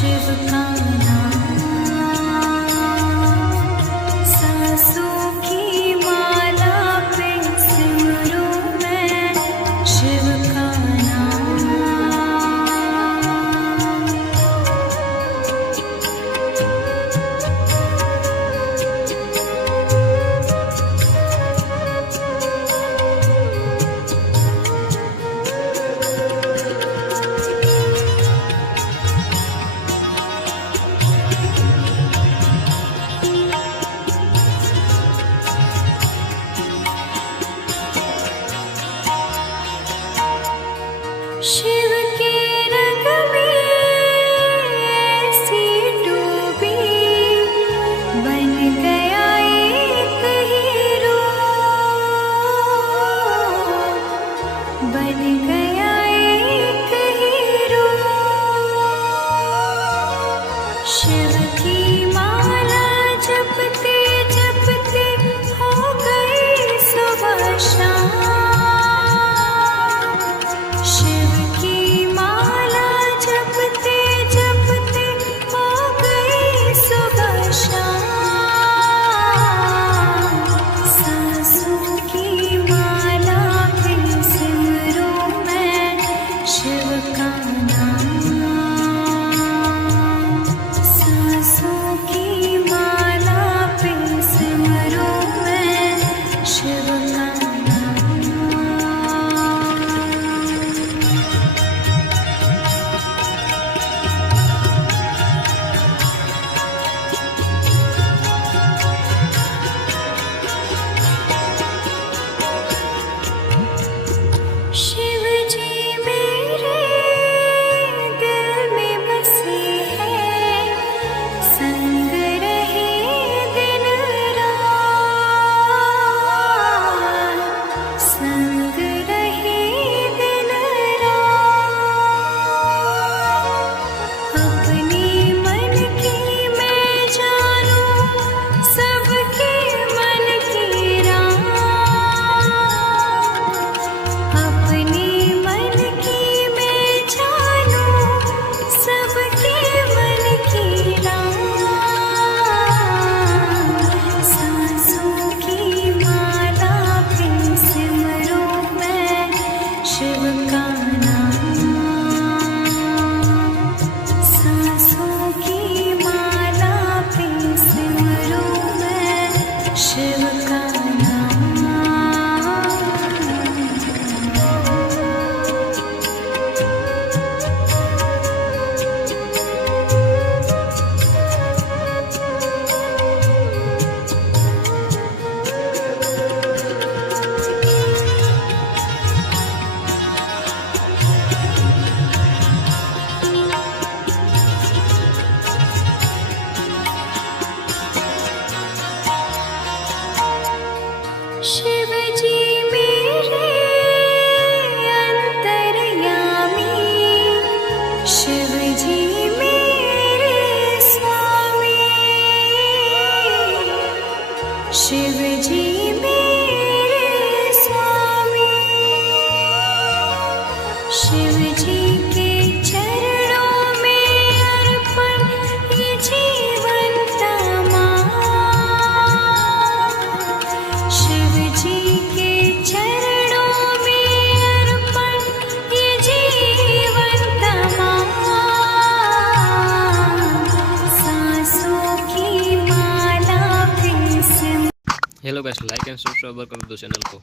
शिव का नाम, सांसों की माला पे सिमरूं मैं शिव का नाम। शिव के रंग में ऐसी डूबी, बन गया एक हीरो, बन गया एक हीरो। शिव की माला जपते जपते हो गई सुबह शाम। शिव जी मेरे अंतर्यामी, शिव जी मेरे स्वामी, शिव जी मेरे स्वामी। शिव जी के चरणों में अर्पण ये जीवन तमाम। शिव जी के चरणों में अर्पण ये जीवन तमाम। सांसों की माला पे SIM. Hello guys, like and subscribe कर दो चैनल को।